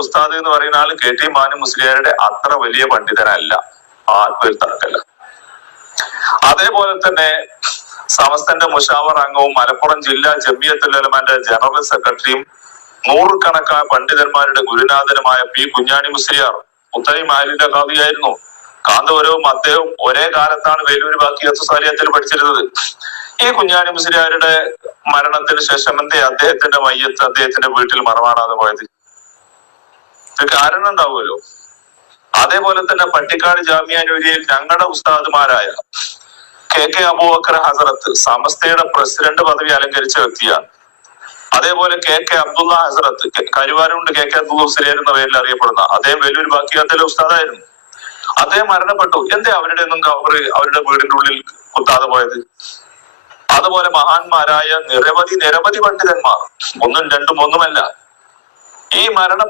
ഉസ്താദ് എന്ന് പറയുന്ന ആൾ കെ ടി മാനു മുസ്ലിയാരുടെ അത്ര വലിയ പണ്ഡിതനല്ല. തർക്കല്ല അതേപോലെ തന്നെ സമസ്തന്റെ മുഷാവർ അംഗവും മലപ്പുറം ജില്ലാ ജമിയത്തുലമാന്റെ ജനറൽ സെക്രട്ടറിയും നൂറുകണക്കായ പണ്ഡിതന്മാരുടെ ഗുരുനാഥനുമായ പി കുഞ്ഞാണി മുസ്ലിയാർ മുത്തലി മാലിന്റെ കവിയായിരുന്നു കാന്തപുരവും അദ്ദേഹവും ഒരേ കാലത്താണ് വേലൂർ ബാക്കി അസുസാലിയത്തിൽ പഠിച്ചിരുന്നത്. ഈ കുഞ്ഞാണി മുസ്ലിയാരുടെ മരണത്തിന് ശേഷം എന്തേ അദ്ദേഹത്തിന്റെ മയ്യത്ത് അദ്ദേഹത്തിന്റെ വീട്ടിൽ മറമാടാതെ പോയത്? കാരണം ഉണ്ടാവുമല്ലോ അതേപോലെ തന്നെ പട്ടിക്കാട് ജാമ്യാനൂരിയിൽ ഞങ്ങളുടെ ഉസ്താദുമാരായ കെ കെ അബൂബക്കർ ഹസറത്ത് സമസ്തയുടെ പ്രസിഡന്റ് പദവി അലങ്കരിച്ച വ്യക്തിയാണ്. അതേപോലെ K K Abdulla Hazrat Karuvarakundu K K Abdulla Hussain എന്ന പേരിൽ അറിയപ്പെടുന്ന അദ്ദേഹം വലിയൊരു ബാക്കിയാത്തിലെ ഉസ്താദായിരുന്നു. അദ്ദേഹം മരണപ്പെട്ടു. എന്തേ അവരുടെ ഒന്നും കവർ അവരുടെ വീടിന്റെ ഉള്ളിൽ കുത്താതെ പോയത്? അതുപോലെ മഹാന്മാരായ നിരവധി നിരവധി പണ്ഡിതന്മാർ ഒന്നും രണ്ടും ഒന്നുമല്ല. ഈ മരണം